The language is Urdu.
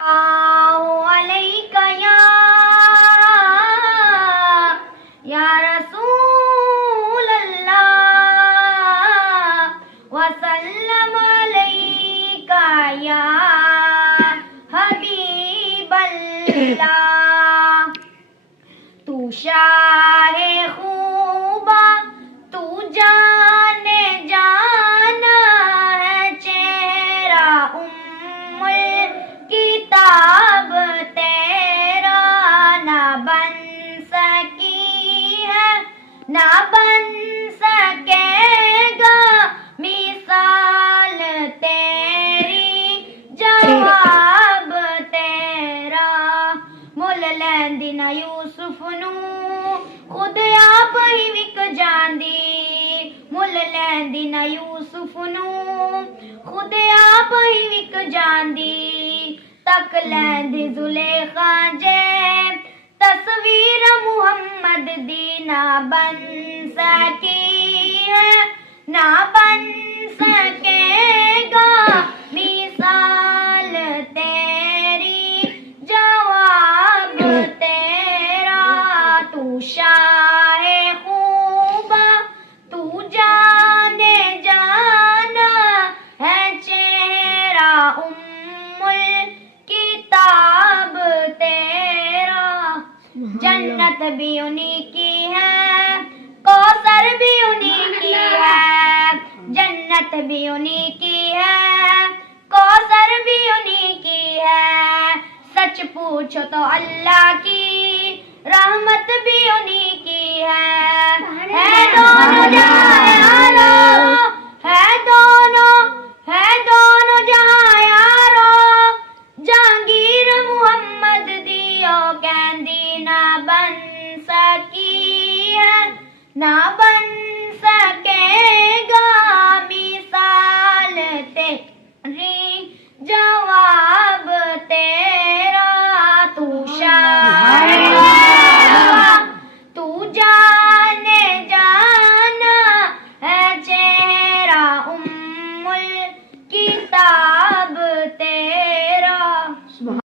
علیکہ یا رسول اللہ وسلم علیکہ یا حبیب اللہ. تو شاہ خوبا تو جانے جانا ہے چہرہ ام الکتاب تیرا نہ بن سکی ہے نہ بن سکے گا مثال تیری جواب تیرا. مل لیندی نہ یوسف نو خود آپ ہی وک جاندی. مل لیندی نہ یوسف نو خود آپ ہی وک جاندی. تک لیندی زلیخا جے تصویر محمد دی نہ بن سکی ہے نہ بن سکے گا مثال تیری جواب تیرا. تو شاہ خوبا تو جانے جانا ہے چہرہ ام الکتاب تیرا. جنت بھی انہی کی ہے کوثر بھی انہی کی ہے. جنت بھی انہی کی ہے کوثر بھی انہی کی ہے. سچ پوچھو تو اللہ کی رحمت بھی انہی کی ہے. ہے دونوں جہاں یارو ہے دونوں جہاں یارو جہانگیر محمد دیو کہندی نہ بن سکی ہے نہ